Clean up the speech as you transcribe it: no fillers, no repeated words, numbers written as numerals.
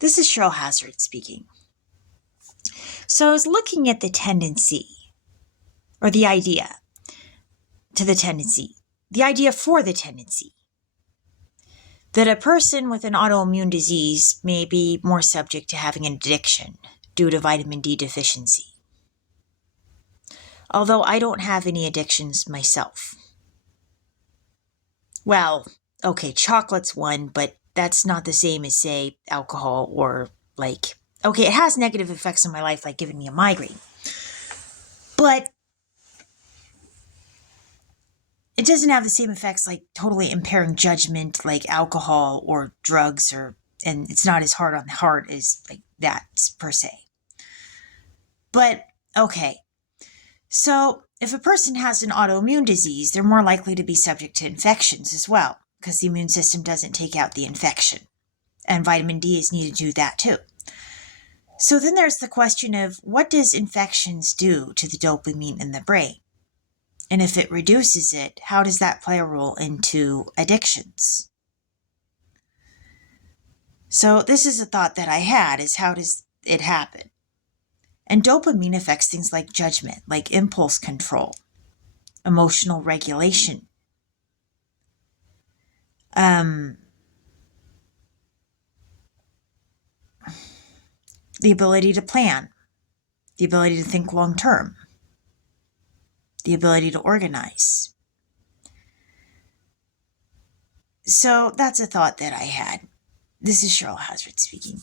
This is Cheryl Hazard speaking. So I was looking at the tendency, or the idea to the tendency, the idea for the tendency, that a person with an autoimmune disease may be more subject to having an addiction due to vitamin D deficiency. Although I don't have any addictions myself. Well, okay, chocolate's one, but that's not the same as, say, alcohol or okay, it has negative effects on my life, like giving me a migraine. But it doesn't have the same effects like totally impairing judgment like alcohol or drugs, and it's not as hard on the heart as like that per se. But okay, so if a person has an autoimmune disease, they're more likely to be subject to infections as well, because the immune system doesn't take out the infection. And vitamin D is needed to do that too. So then there's the question of, what does infections do to the dopamine in the brain? And if it reduces it, how does that play a role into addictions? So this is a thought that I had, is how does it happen? And dopamine affects things like judgment, like impulse control, emotional regulation, the ability to plan, the ability to think long term, the ability to organize. So that's a thought that I had. This is Cheryl Hazard speaking.